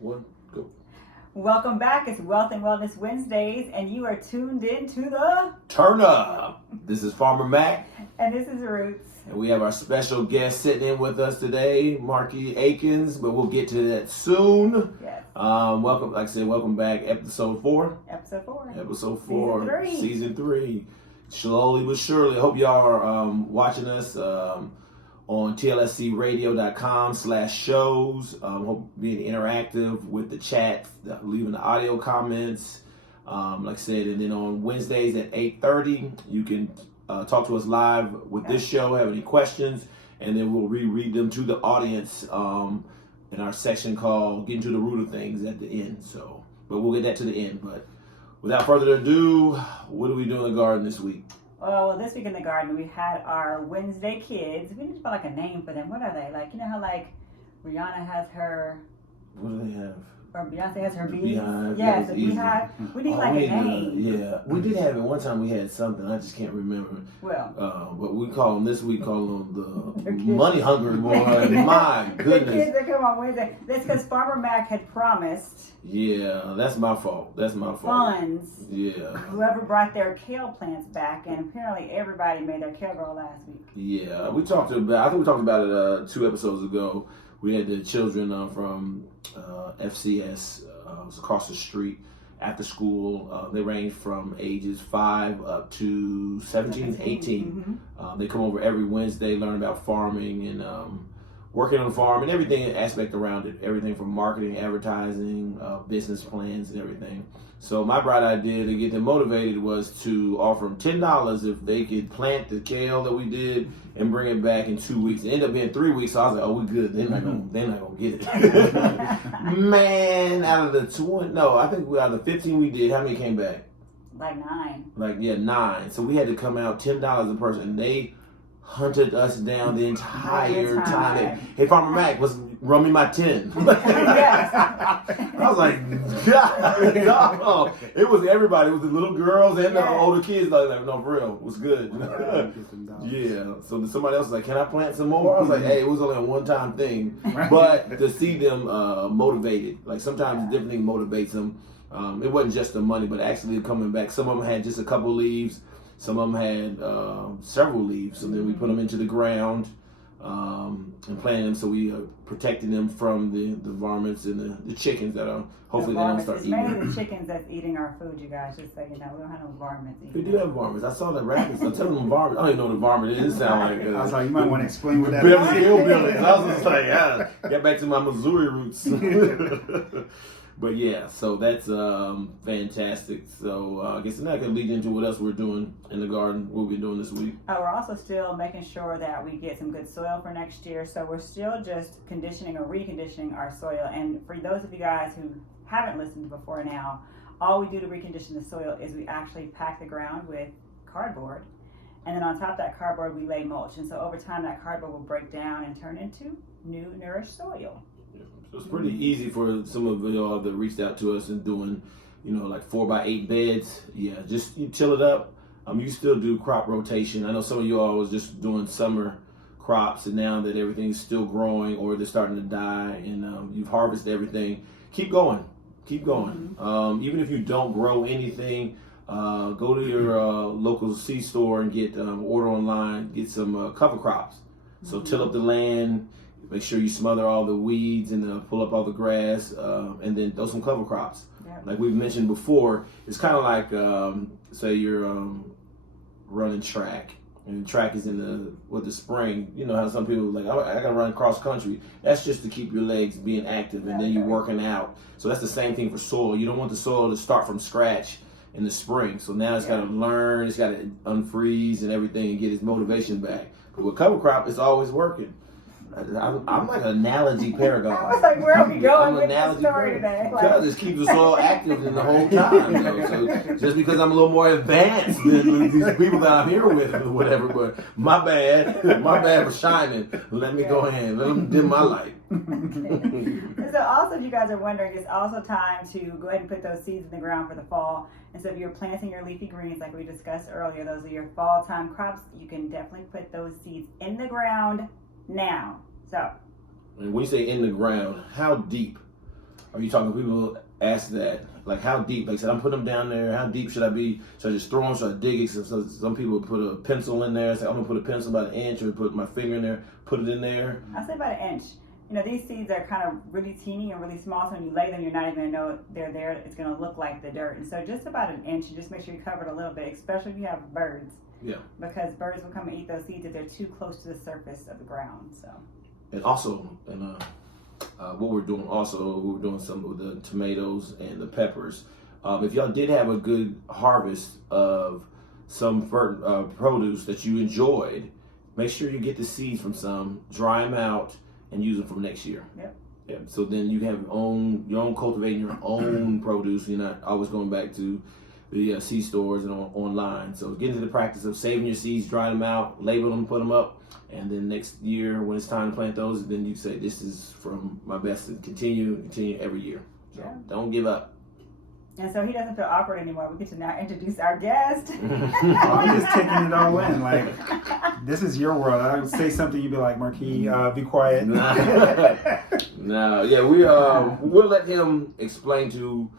One, go. Welcome back. It's Wealth and Wellness Wednesdays, and you are tuned in to the Turnip. This is Farmer Mac. And this is Roots. And we have our special guest sitting in with us today, Marcqui Akins, but we'll get to that soon. Yes. Welcome, like I said, welcome back. Episode 4. Episode 4. Episode 4. Season 3. Season 3. Slowly but surely. I hope y'all are watching us on tlscradio.com/shows. Hope being interactive with the chat, leaving the audio comments. Like I said, and then on Wednesdays at 8:30, you can talk to us live with this show, have any questions, and then we'll reread them to the audience in our section called Getting to the Root of Things at the end. So, but we'll get that to the end. But without further ado, what do we do in the garden this week? Well, this week in the garden, we had our Wednesday kids. We need to find like a name for them. What are they? Like, you know how like Rihanna has her... What do they have? Or Beyonce has her bees. Beehive. Yes, Yeah, we need like a name. Yeah, we did have it one time. We had something I just can't remember. Well, but we call them this week. Call them the kids. money hungry boy. My the goodness. kids that come on Wednesday. That's because Farmer Mac had promised. Yeah, that's my fault. That's my fault. Funds. Yeah. Whoever brought their kale plants back, and apparently everybody made their kale grow last week. Yeah, we talked about. I think we talked about it 2 episodes ago. We had the children from FCS. It was across the street after school. They range from ages 5 up to 17, 18. Mm-hmm. They come over every Wednesday, learn about farming and working on the farm and everything aspect around it. Everything from marketing, advertising, business plans, and everything. So my bright idea to get them motivated was to offer them $10 if they could plant the kale that we did and bring it back in 2 weeks. It ended up being 3 weeks, so I was like, "Oh, we good. They're not gonna get it." Man, out of the 20, no, I think out of the 15 we did, how many came back? Like 9. 9. So we had to come out $10 a person, and they hunted us down the entire time. Hey, Farmer Mac, run me my 10. Yes. I was like, God, no. It was everybody. It was the little girls and the older kids. Like, no, for real, it was good. Yeah. So somebody else was like, "Can I plant some more?" I was like, "Hey, it was only a one-time thing." But to see them motivated, like sometimes different thing motivates them. It wasn't just the money, but actually coming back. Some of them had just a couple leaves. Some of them had several leaves, and then we put them into the ground and planted them. So we protected them from the varmints and the chickens that are hopefully they don't start it's eating. It's mainly the chickens that's eating our food, you guys. Just so you know, we don't have no varmints. We do have varmints. I saw the rabbits. I'm telling them varmints. I don't even know what a varmint is. It sound like I was like, you might want to explain what that Beverly is. Hillbillies. I was just like, get back to my Missouri roots. But yeah, so that's fantastic. So I guess that can lead into what else we're doing in the garden, what we're doing this week. We're also still making sure that we get some good soil for next year. So we're still just conditioning or reconditioning our soil. And for those of you guys who haven't listened before now, all we do to recondition the soil is we actually pack the ground with cardboard. And then on top of that cardboard, we lay mulch. And so over time, that cardboard will break down and turn into new, nourished soil. So it's pretty easy for some of y'all that reached out to us and doing, like 4x8 beds. Yeah, just you till it up. You still do crop rotation. I know some of you all was just doing summer crops, and now that everything's still growing or they're starting to die, and you've harvested everything, keep going. Mm-hmm. Even if you don't grow anything, go to your local seed store and get order online, get some cover crops. So till up the land. Make sure you smother all the weeds and pull up all the grass, and then throw some cover crops. Yep. Like we've mentioned before, it's kind of like, say you're running track, and track is in the spring. You know how some people are like, I gotta run cross country. That's just to keep your legs being active, and then you're working out. So that's the same thing for soil. You don't want the soil to start from scratch in the spring. So now it's got to learn, it's got to unfreeze and everything and get its motivation back. But with cover crop, it's always working. I'm like an analogy paragon. I was like, where are we going with this story today? Because it keeps the soil active the whole time. So just because I'm a little more advanced than these people that I'm here with or whatever, but my bad for shining. Let me go ahead. Let them dim my light. So also, if you guys are wondering, it's also time to go ahead and put those seeds in the ground for the fall. And so if you're planting your leafy greens, like we discussed earlier, those are your fall time crops, you can definitely put those seeds in the ground now. So And when you say in the ground, how deep Are you talking people ask that? Like how deep? Like I said, I'm putting them down there. How deep should I be? Should I just throw them? Should I dig it? So some people put a pencil in there. Say, I'm gonna put a pencil about an inch, or put my finger in there, put it in there. I say about an inch. You know, these seeds are kind of really teeny and really small, so when you lay them, you're not even gonna know they're there. It's gonna look like the dirt. And so just about an inch, and just make sure you cover it a little bit, especially if you have birds. Yeah. Because birds will come and eat those seeds if they're too close to the surface of the ground. So. And also, what we're doing also, we're doing some of the tomatoes and the peppers. If y'all did have a good harvest of some produce that you enjoyed, make sure you get the seeds from some, dry them out, and use them for next year. Yep. Yeah. So then you have your own cultivating your own produce. You're not always going back to the seed stores and online. So get into the practice of saving your seeds, dry them out, label them, put them up, and then next year when it's time to plant those, then you say this is from my best, and continue every year. So don't give up. And so he doesn't feel awkward anymore. We get to now introduce our guest. I'm just taking it all in. Like, this is your world. I would say something, you'd be like, Marcqui, be quiet. No, yeah, we'll let him explain to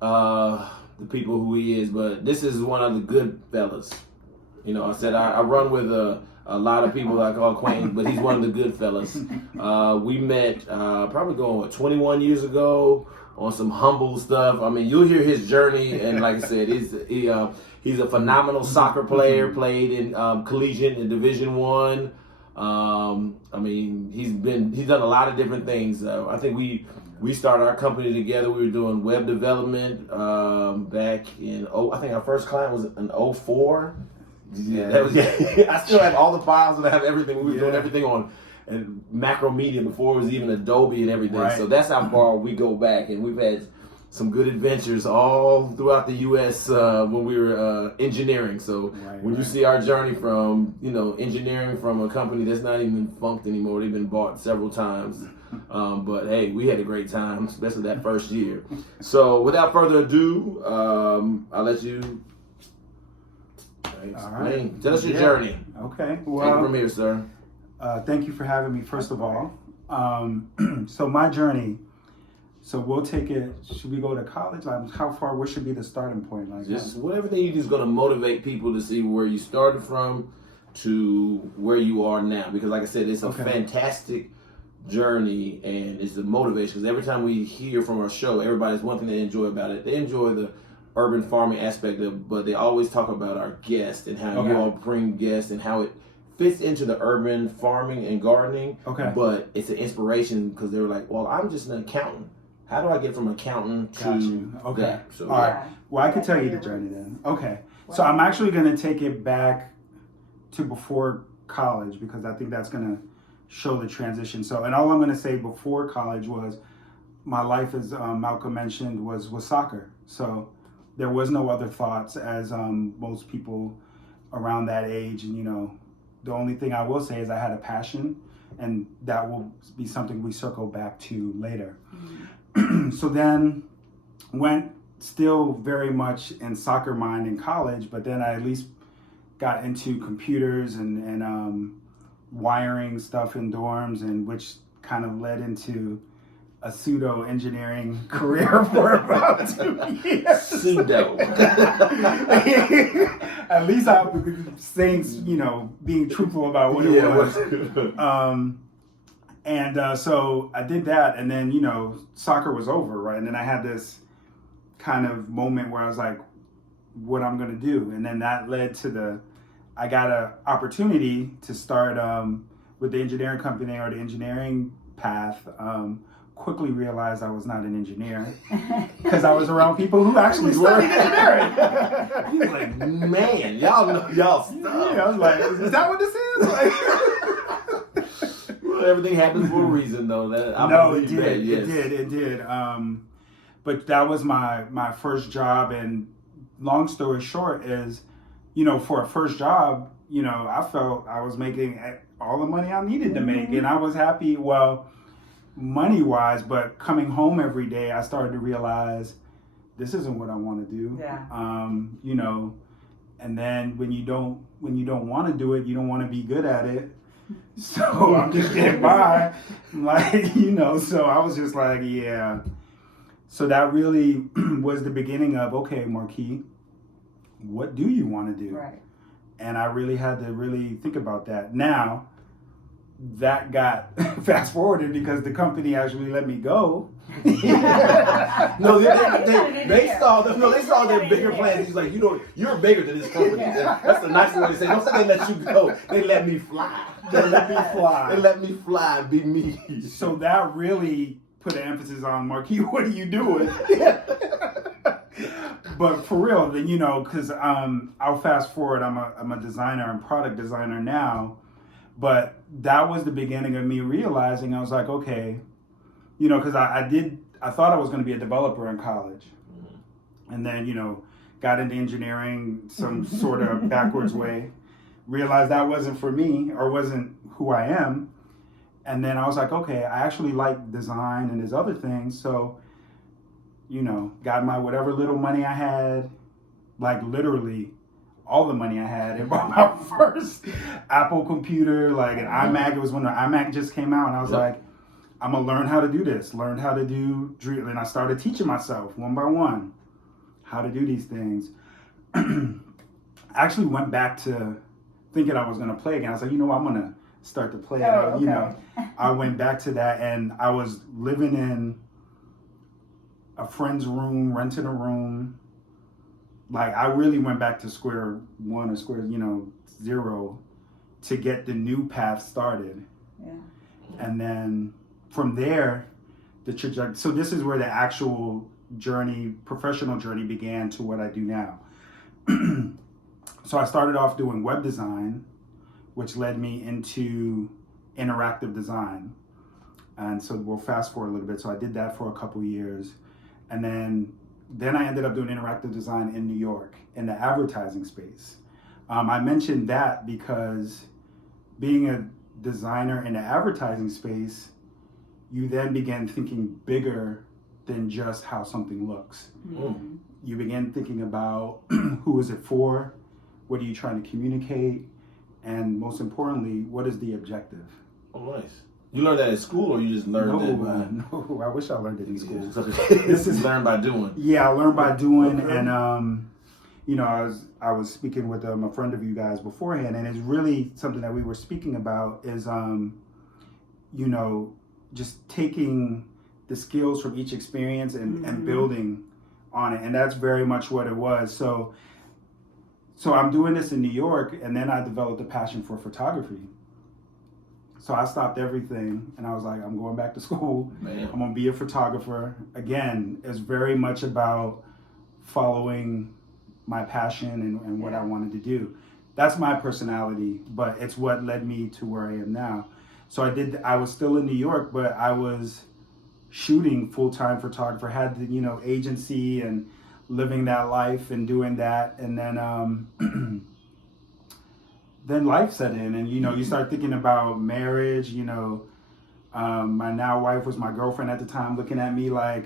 the people who he is, but this is one of the good fellas. You know, I said I run with a lot of people I call acquaintance, but he's one of the good fellas. We met probably going 21 years ago on some humble stuff. I mean, you'll hear his journey, and like I said, he's a phenomenal soccer player. Played in collegiate and Division I. I mean, he's done a lot of different things. I think we started our company together. We were doing web development back in I think our first client was in 04. Yeah. I still have all the files and I have everything. We were doing everything on and macro media before it was even Adobe and everything. Right. So that's how far we go back, and we've had some good adventures all throughout the U.S. When we were engineering. So when you see our journey from engineering from a company that's not even funked anymore, they've been bought several times. But hey, we had a great time, especially that first year. So without further ado, I'll let you explain. All right. Tell us your journey. Okay. Well, take it from here, sir. Thank you for having me, first of all. So my journey, so we'll take it, should we go to college? Like, what should be the starting point? Like, just whatever thing you're just going to motivate people to see where you started from to where you are now. Because like I said, it's a fantastic journey, and it's the motivation. Because every time we hear from our show, everybody's one thing they enjoy about it. They enjoy the urban farming aspect of it, but they always talk about our guests and how you all bring guests and how it fits into the urban farming and gardening. Okay. But it's an inspiration because they were like, well, I'm just an accountant. How do I get from accountant to that? So, all right. Well, I can tell you the journey then. Okay. So I'm actually going to take it back to before college because I think that's going to show the transition. So, and all I'm going to say before college was my life, as Malcolm mentioned, was soccer. So there was no other thoughts as most people around that age. And, the only thing I will say is I had a passion, and that will be something we circle back to later. Mm-hmm. So then went still very much in soccer mind in college, but then I at least got into computers and wiring stuff in dorms, and which kind of led into a pseudo engineering career for about 2 years. Pseudo. At least I'm saying, being truthful about what it was. So I did that, and then, soccer was over, right? And then I had this kind of moment where I was like, what I'm going to do. And then that led to I got an opportunity to start with the engineering company or the engineering path. Quickly realized I was not an engineer because I was around people who actually studied engineering. He was like, man, y'all know y'all stuff. Yeah, I was like, is that what this is? Well, everything happens for a reason, though. It did. But that was my first job, and long story short is, for a first job, I felt I was making all the money I needed to make, and I was happy. Well, money-wise, but coming home every day, I started to realize this isn't what I want to do. Yeah. And then when you don't want to do it, you don't want to be good at it. So I'm just getting by, so I was just like, yeah. So that really was the beginning of, okay, Marcqui, what do you want to do? Right. And I really had to really think about that. Now, that got fast forwarded because the company actually let me go. No, they saw their bigger plans. He's like, you're bigger than this company. That's the nice way to say. Don't say they let you go. They let me fly. They let me fly. They let me fly and be me. So that really put an emphasis on, Marcqui, what are you doing? But for real, because I'll fast forward. I'm a designer and product designer now. But that was the beginning of me realizing, I was like, okay, because I thought I was going to be a developer in college. And then, got into engineering some sort of backwards way, realized that wasn't for me or wasn't who I am. And then I was like, okay, I actually like design and there's other things. So, got my whatever little money I had, like literally all the money I had, and bought my first Apple computer, like an iMac. It was when the iMac just came out, and I was like, I'm gonna learn how to do this, learn how to do drill. And I started teaching myself one by one how to do these things. I actually went back to thinking I was gonna play again. I was like, I'm gonna start to play it. Okay. I went back to that, and I was living in a friend's room, renting a room. Like, I really went back to square one or square, zero to get the new path started. Yeah. And then from there, the trajectory. So this is where the actual journey, professional journey began to what I do now. So I started off doing web design, which led me into interactive design. And so we'll fast forward a little bit. So I did that for a couple years. And then I ended up doing interactive design in New York in the advertising space. I mentioned that because being a designer in the advertising space, you then begin thinking bigger than just how something looks. Mm-hmm. You begin thinking about who is it for, what are you trying to communicate, and most importantly, what is the objective? Oh, nice. You learned that at school, or you just learned it by... No, I wish I learned it in school. This is learned by doing. Yeah, I learned by doing, and I was speaking with a friend of you guys beforehand, and it's really something that we were speaking about is, just taking the skills from each experience and building on it, and that's very much what it was. So I'm doing this in New York, and then I developed a passion for photography. So I stopped everything and I was like, I'm going back to school. Man. I'm going to be a photographer. Again, it's very much about following my passion and what I wanted to do. That's my personality, but it's what led me to where I am now. So I was still in New York, but I was shooting full-time photographer, had the, agency and living that life and doing that. And then, then life set in and, you start thinking about marriage, my now wife was my girlfriend at the time looking at me like,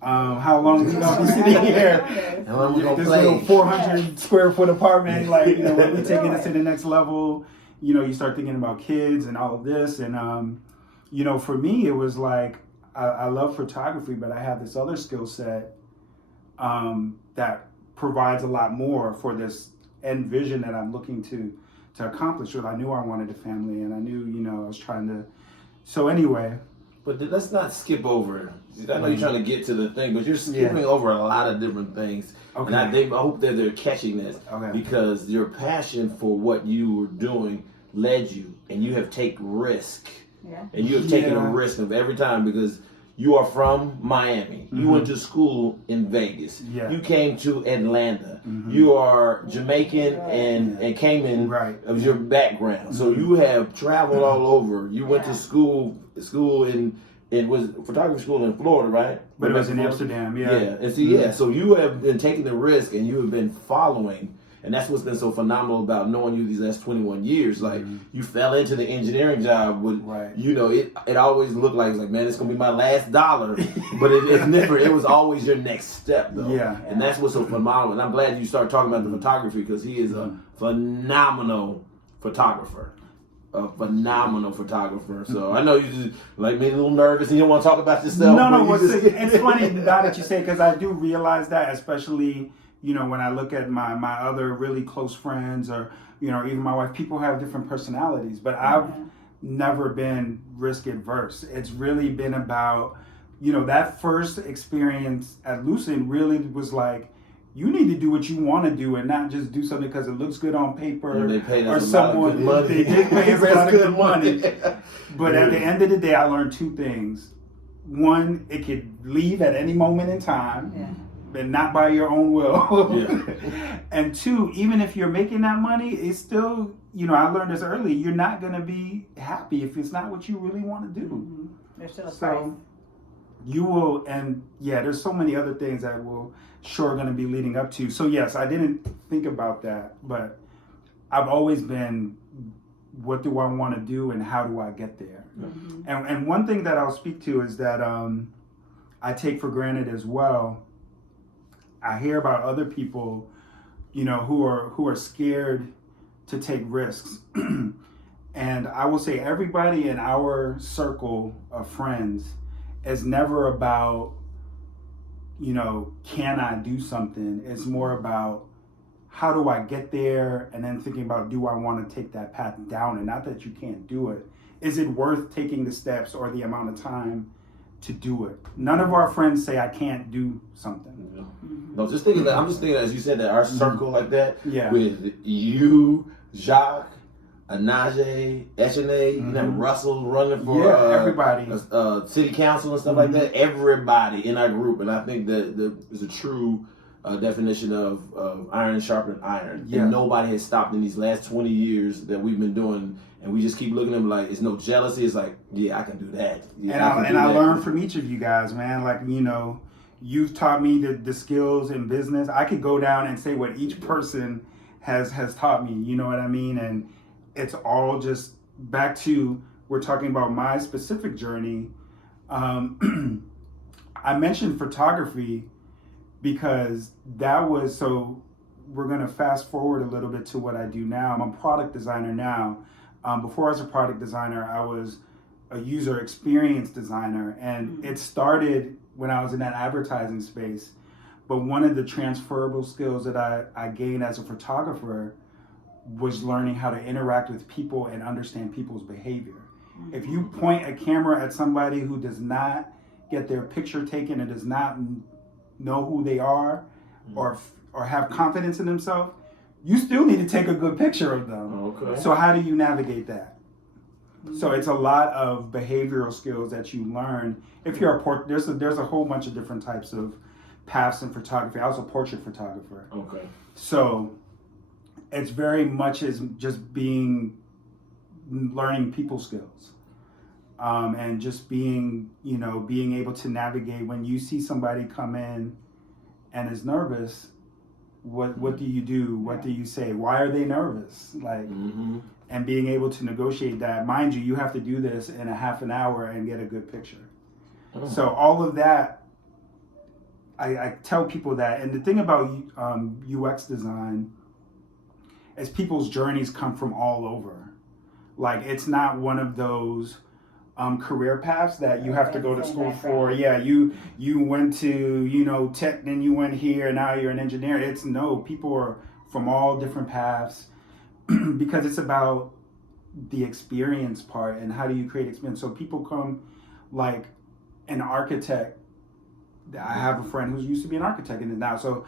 how long are we going to be sitting here? How long we gonna this play? little 400 square foot apartment, like, when we taking this to the next level, you start thinking about kids and all of this. And, for me, it was like, I love photography, but I have this other skill set that provides a lot more for this end vision that I'm looking to accomplish. Because I knew I wanted a family, and I knew, I was trying to. So anyway. But let's not skip over. I know you're trying to get to the thing, but you're skipping over a lot of different things. Okay. And I hope that they're catching this because your passion for what you were doing led you, and you have taken risk. Yeah. And you have taken a risk of every time because you are from Miami. You went to school in Vegas. Yeah. You came to Atlanta. You are Jamaican and Cayman of your background. So you have traveled all over. You went to school in was photography school in Florida, right? But it was in Amsterdam, Yeah. And see, so you have been taking the risk and you have been following. And that's what's been so phenomenal about knowing you these last 21 years. Like, you fell into the engineering job with, it always looked like, man, it's going to be my last dollar. But it's never, it was always your next step, though. Yeah. And that's what's so phenomenal. And I'm glad you started talking about the photography because he is a phenomenal photographer. a phenomenal photographer. So I know you just like made a little nervous and you don't want to talk about yourself. No, it's funny now that you say, because I do realize that, especially, you know, when I look at my other really close friends, or, you know, even my wife, people have different personalities, but I've never been risk adverse. It's really been about, you know, that first experience at Lucent really was like, you need to do what you want to do and not just do something because it looks good on paper. They paid or us a lot of good money. They did pay us a lot of good money. money. But at the end of the day, I learned two things. One, it could leave at any moment in time, but not by your own will. And two, even if you're making that money, it's still, you know, I learned this early, you're not going to be happy if it's not what you really want to do. There's still a price. You will, and there's so many other things that will sure going to be leading up to. So yes, I didn't think about that, but I've always been, what do I want to do and how do I get there? And one thing that I'll speak to is that I take for granted as well. I hear about other people, you know, who are scared to take risks. And I will say everybody in our circle of friends is never about, you know, can I do something? It's more about, how do I get there? And then thinking about, do I want to take that path down? And not that you can't do it. Is it worth taking the steps or the amount of time to do it? None of our friends say I can't do something. No, I'm just thinking, as you said, that our circle like that, Yeah. with you, Jacques, Anaje, Echene, you have Russell running for everybody, city council and stuff like that. Everybody in our group, and I think that is a true definition of iron sharpened iron. Yeah. And nobody has stopped in these last 20 years that we've been doing, and we just keep looking at them like it's no jealousy. It's like, yeah, I can do that. Yeah, and I learned from each of you guys, man. Like, you know, you've taught me the skills in business. I could go down and say what each person has taught me. You know what I mean? And it's all just back to, we're talking about my specific journey. I mentioned photography because that was, so we're going to fast forward a little bit to what I do now. I'm a product designer now. Before I was a product designer, I was a user experience designer, and it started when I was in that advertising space. But one of the transferable skills that I gained as a photographer was learning how to interact with people and understand people's behavior. If you point a camera at somebody who does not get their picture taken and does not know who they are or have confidence in themselves, you still need to take a good picture of them. Okay. So how do you navigate that? So it's a lot of behavioral skills that you learn. If you're there's a whole bunch of different types of paths in photography. I was a portrait photographer. Okay. So it's very much as just learning people skills. And just being able to navigate when you see somebody come in and is nervous. What do you do? What do you say? Why are they nervous? Like, and being able to negotiate that. Mind you, you have to do this in a half an hour and get a good picture. So all of that, I tell people that. And the thing about UX design is people's journeys come from all over. Like, it's not one of those career paths that you have to go to school for. Yeah, you went to, tech, then you went here, now you're an engineer. People are from all different paths because it's about the experience part and how do you create experience. So people come, like an architect. I have a friend who used to be an architect and now, so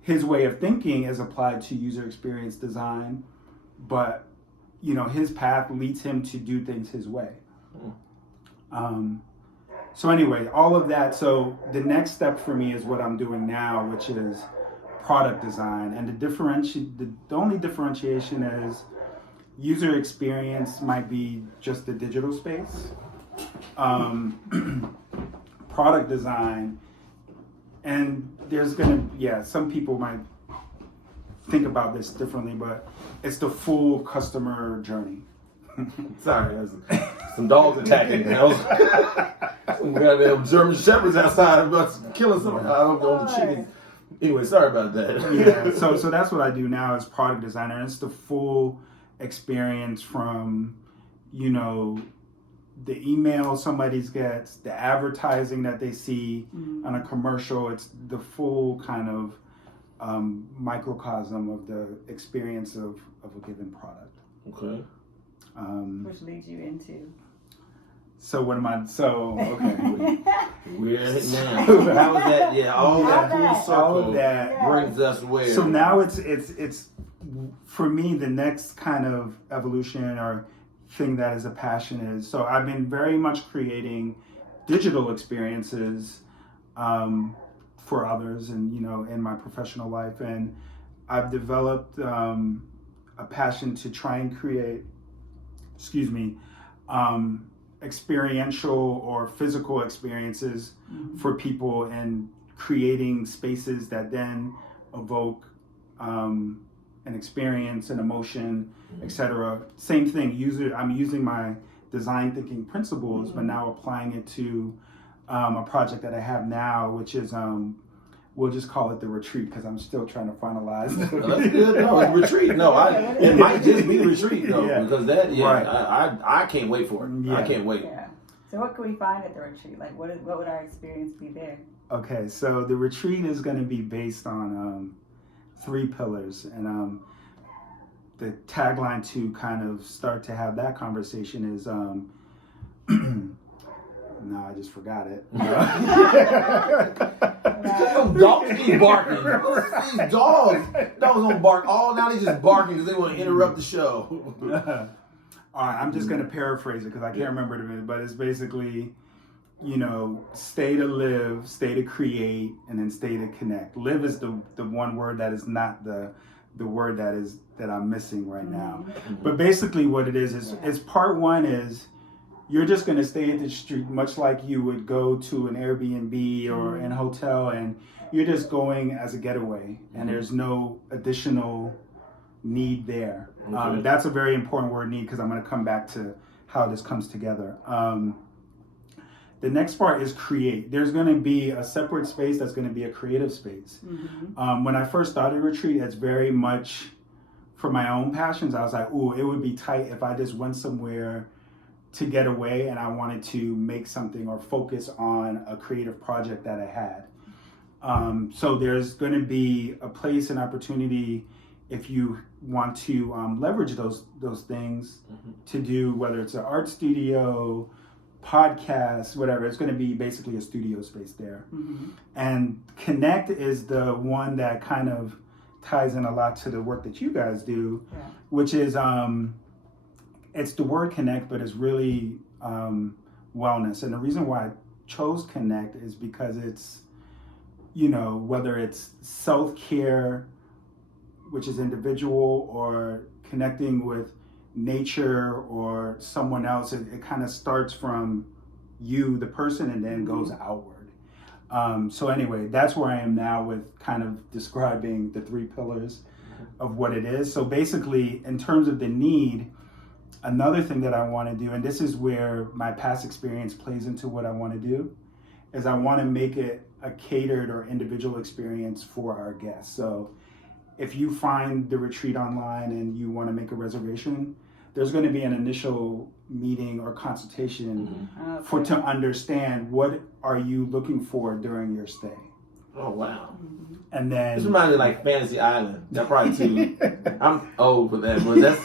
his way of thinking is applied to user experience design, but his path leads him to do things his way. So anyway, all of that. So the next step for me is what I'm doing now, which is product design. And the only differentiation is user experience might be just the digital space. Product design, and there's some people might think about this differently, but it's the full customer journey. Sorry, some dogs attacking me. We got German shepherds outside of us killing somebody. I don't know, the chicken. Anyway, sorry about that. Yeah, so that's what I do now as product designer. It's the full experience from you know, the email somebody gets, the advertising that they see on a commercial. It's the full kind of microcosm of the experience of a given product. Okay. Which leads you into. So what am I? So okay. We're now. How was that? Yeah, all that full circle all of that brings us where. So now it's for me, the next kind of evolution or thing that is a passion is, so I've been very much creating digital experiences for others, and you know, in my professional life, and I've developed a passion to try and create, experiential or physical experiences for people, and creating spaces that then evoke an experience, an emotion, etc. Same thing. I'm using my design thinking principles, but now applying it to a project that I have now, which is we'll just call it the retreat because I'm still trying to finalize. No, that's good. No, it's retreat. No, it might just be retreat though, because that. Yeah, right. I can't wait for it. Yeah. I can't wait. Yeah. So what can we find at the retreat? Like, what would our experience be there? Okay, so the retreat is going to be based on 3 pillars, and the tagline to kind of start to have that conversation is no, I just forgot it. Those dogs keep barking. These dogs don't bark all now. They just barking because they want to interrupt the show. All right, I'm just going to paraphrase it because I can't remember it, but it's basically, you know, stay to live, stay to create, and then stay to connect. Live is the one word that is not the word that I'm missing right now. But basically what it is part 1 is you're just going to stay at the street, much like you would go to an Airbnb or an hotel, and you're just going as a getaway, and there's no additional need there. Okay. That's a very important word, need, because I'm going to come back to how this comes together. The next part is create. There's going to be a separate space that's going to be a creative space. When I first started Retreat, it's very much for my own passions. I was like, ooh, it would be tight if I just went somewhere to get away and I wanted to make something or focus on a creative project that I had. So there's going to be a place and opportunity if you want to leverage those things to do, whether it's an art studio, podcast, whatever. It's going to be basically a studio space there. And Connect is the one that kind of ties in a lot to the work that you guys do, which is it's the word connect, but it's really wellness. And the reason why I chose Connect is because it's, you know, whether it's self-care, which is individual, or connecting with nature or someone else, it kind of starts from you, the person, and then goes outward. So anyway, that's where I am now with kind of describing the 3 pillars of what it is. So basically, in terms of the need, another thing that I want to do, and this is where my past experience plays into what I want to do, is I want to make it a catered or individual experience for our guests. So if you find the retreat online and you want to make a reservation, there's going to be an initial meeting or consultation to understand what are you looking for during your stay. Oh, wow. And then this reminds me of like Fantasy Island. That probably too. I'm old for that, but that's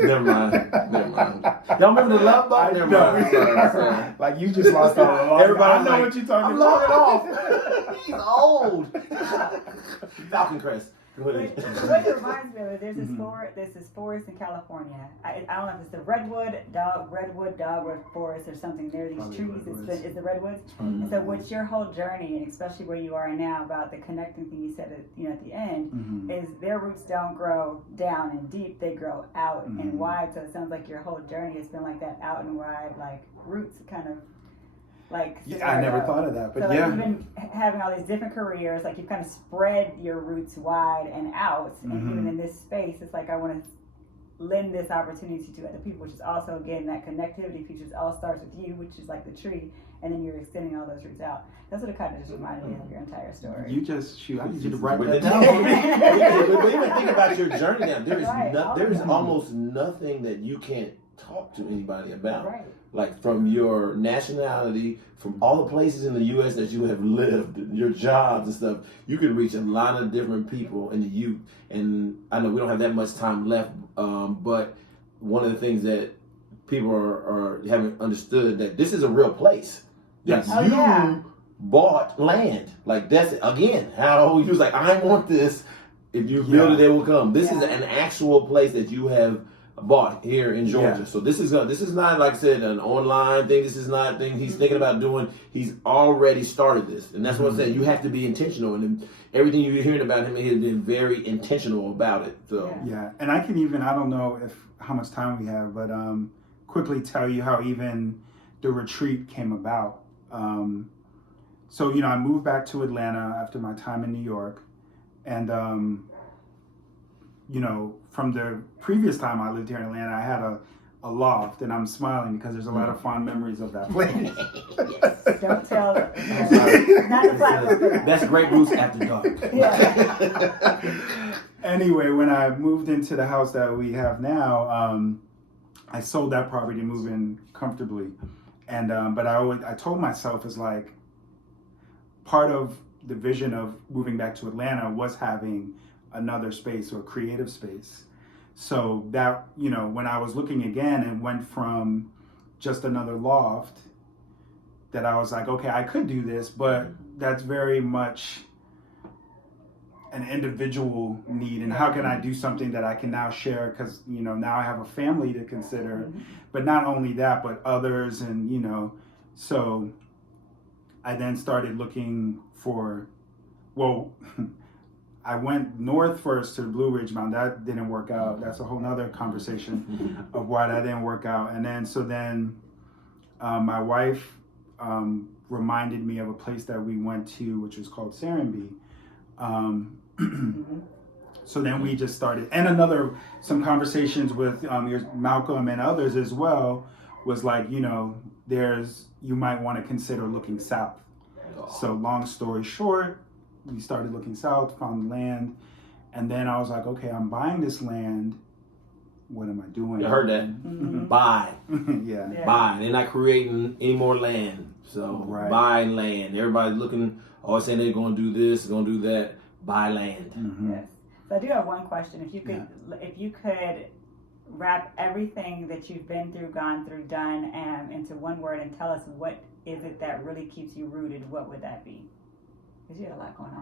never mind. Y'all remember the Love Boat? Never mind. Sorry. Like you just lost all along. Everybody, I know what you're talking I'm about. logging off. He's old. Falcon Crest. What it reminds me of, there's this forest in California. I don't know if it's the redwood dogwood forest or something. There are these trees. It's the redwoods. And so what's your whole journey, and especially where you are now, about the connecting thing you said at the end, is their roots don't grow down and deep, they grow out and wide. So it sounds like your whole journey has been like that out and wide, like roots kind of like. Yeah, I never thought of that, but so yeah. Like even having all these different careers, like you've kind of spread your roots wide and out, and even in this space, it's like I want to lend this opportunity to other people, which is also again that connectivity piece. It all starts with you, which is like the tree, and then you're extending all those roots out. That's what it kind of just reminded me of your entire story. You just I need you to write that down. down. But even think about your journey now. There is almost nothing that you can't talk to anybody about. Right. Like from your nationality, from all the places in the U.S. that you have lived, your jobs and stuff, you can reach a lot of different people in the youth. And I know we don't have that much time left, but one of the things that people are haven't understood that this is a real place. Yes. Like, you bought land. Like that's again how he was like, I want this. If you build it, they will come. This is an actual place that you have bought here in Georgia. Yeah. So this is not, like I said, an online thing. This is not a thing he's thinking about doing. He's already started this, and that's what I'm saying. You have to be intentional, and everything you're hearing about him, he has been very intentional about it. So and I can even, I don't know how much time we have, but quickly tell you how even the retreat came about. So I moved back to Atlanta after my time in New York, and from the previous time I lived here in Atlanta, I had a loft, and I'm smiling because there's a lot of fond memories of that place. Don't tell them. Not the platform. that's Great Roots After Dark. Anyway, when I moved into the house that we have now, I sold that property to move in comfortably, and but I told myself is like part of the vision of moving back to Atlanta was having another space or creative space. So that, when I was looking again and went from just another loft, that I was like, okay, I could do this, but that's very much an individual need. And how can I do something that I can now share? Because, now I have a family to consider, but not only that, but others. And, so I then started looking for, I went north first to the Blue Ridge Mountain. That didn't work out. That's a whole nother conversation of why that didn't work out. And then, my wife reminded me of a place that we went to, which was called Serenbe. So then we just started, and some conversations with Malcolm and others as well, was like, you might want to consider looking south. So long story short, we started looking south, found land, and then I was like, okay, I'm buying this land. What am I doing? You heard that? Buy. Buy. They're not creating any more land. So buy land. Everybody's looking, always saying they're going to do this, going to do that. Buy land. Yes. So I do have one question. If you could wrap everything that you've been through, gone through, done into one word and tell us what is it that really keeps you rooted, what would that be? Because you had a lot going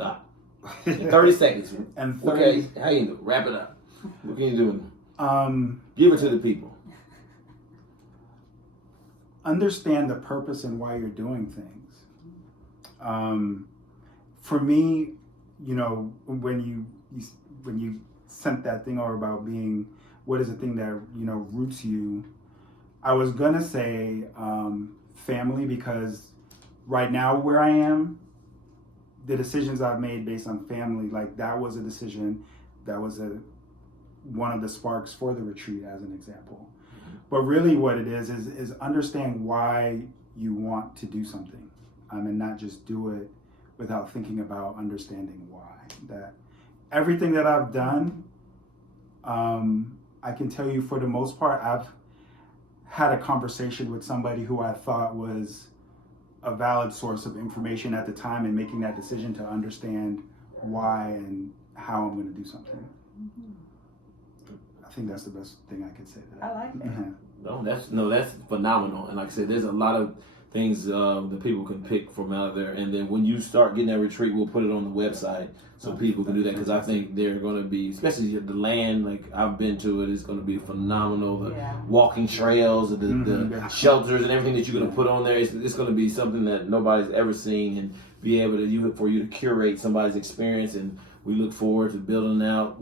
on. 30 seconds. And okay, how you do? Wrap it up. What can you do? Give it to the people. Understand the purpose and why you're doing things. For me, when you sent that thing over about being, what is the thing that roots you? I was gonna say family, because right now where I am, the decisions I've made based on family, like that was a decision, that was one of the sparks for the retreat as an example. But really what it is understand why you want to do something, and not just do it without thinking about understanding why. That everything that I've done, I can tell you for the most part, I've had a conversation with somebody who I thought was a valid source of information at the time, and making that decision to understand why and how I'm going to do something. I think that's the best thing I can say to that. I like that. That's phenomenal. And like I said, there's a lot of things that people can pick from out there. And then when you start getting that retreat, we'll put it on the website so people can do that, because I think they're going to be, especially the land, like I've been to it, it's going to be phenomenal. The walking trails, the shelters and everything that you're going to put on there, it's going to be something that nobody's ever seen, and be able to, for you to curate somebody's experience. And we look forward to building out,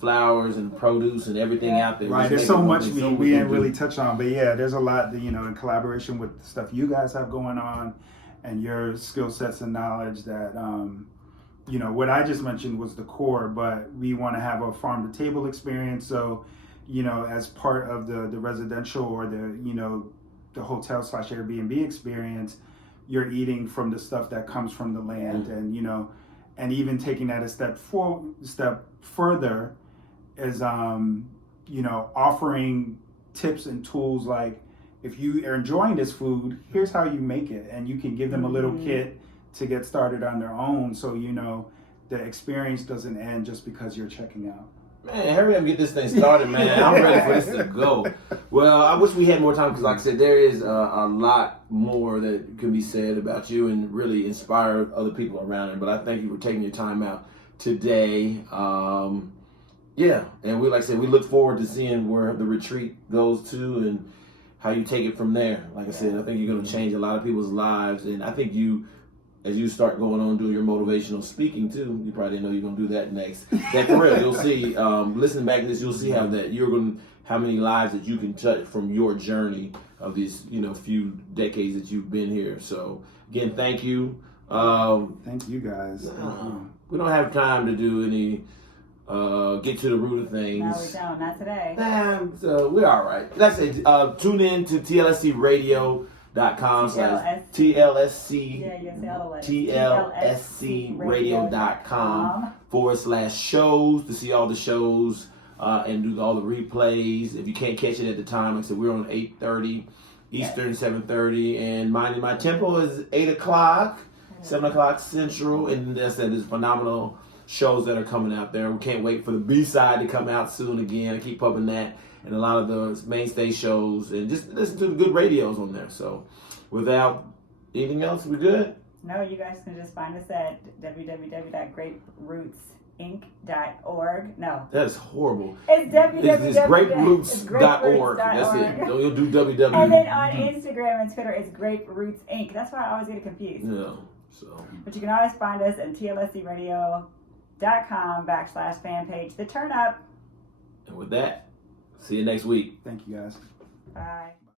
flowers and produce and everything out there. Right, there's so much we didn't really touch on, but there's a lot that, in collaboration with the stuff you guys have going on and your skill sets and knowledge that, what I just mentioned was the core, but we want to have a farm to table experience. So, as part of the residential or the hotel / Airbnb experience, you're eating from the stuff that comes from the land, and and even taking that a step further is offering tips and tools like, if you are enjoying this food, here's how you make it. And you can give them a little kit to get started on their own, so you know the experience doesn't end just because you're checking out. Man, hurry up and get this thing started, man. I'm ready for this to go. Well, I wish we had more time because, like I said, there is a lot more that can be said about you and really inspire other people around it. But I thank you for taking your time out today. Yeah, and we, like I said, we look forward to seeing where the retreat goes to and how you take it from there. Like I said, I think you're going to change a lot of people's lives, and I think you, as you start going on doing your motivational speaking too, you probably didn't know you're going to do that next. That for real, you'll see. Listening back to this, you'll see how many lives that you can touch from your journey of these, few decades that you've been here. So again, thank you. Thank you guys. Thank you. We don't have time to do any get to the root of things. No, we don't. Not today. So we're all right. Like I said, tune in to TLSCradio.com TLSCradio.com/shows to see all the shows and do all the replays. If you can't catch it at the time, like I said, we're on 8:30 Eastern, 7:30, and my tempo is 8 o'clock, 7 o'clock Central, and there's phenomenal shows that are coming out there. We can't wait for the B-side to come out soon again. I keep pumping that, and a lot of the mainstay shows, and just listen to the good radios on there. So without anything else, we good? No, you guys can just find us at www.graperootsinc.org. No. That is horrible. It's graperoots.org. That's it. You'll do www. And then on Instagram and Twitter, it's Grape Roots Inc. That's why I always get confused. Yeah. So. But you can always find us at TLSCradio.com/fan page, The Turnip. And with that, see you next week. Thank you guys. Bye.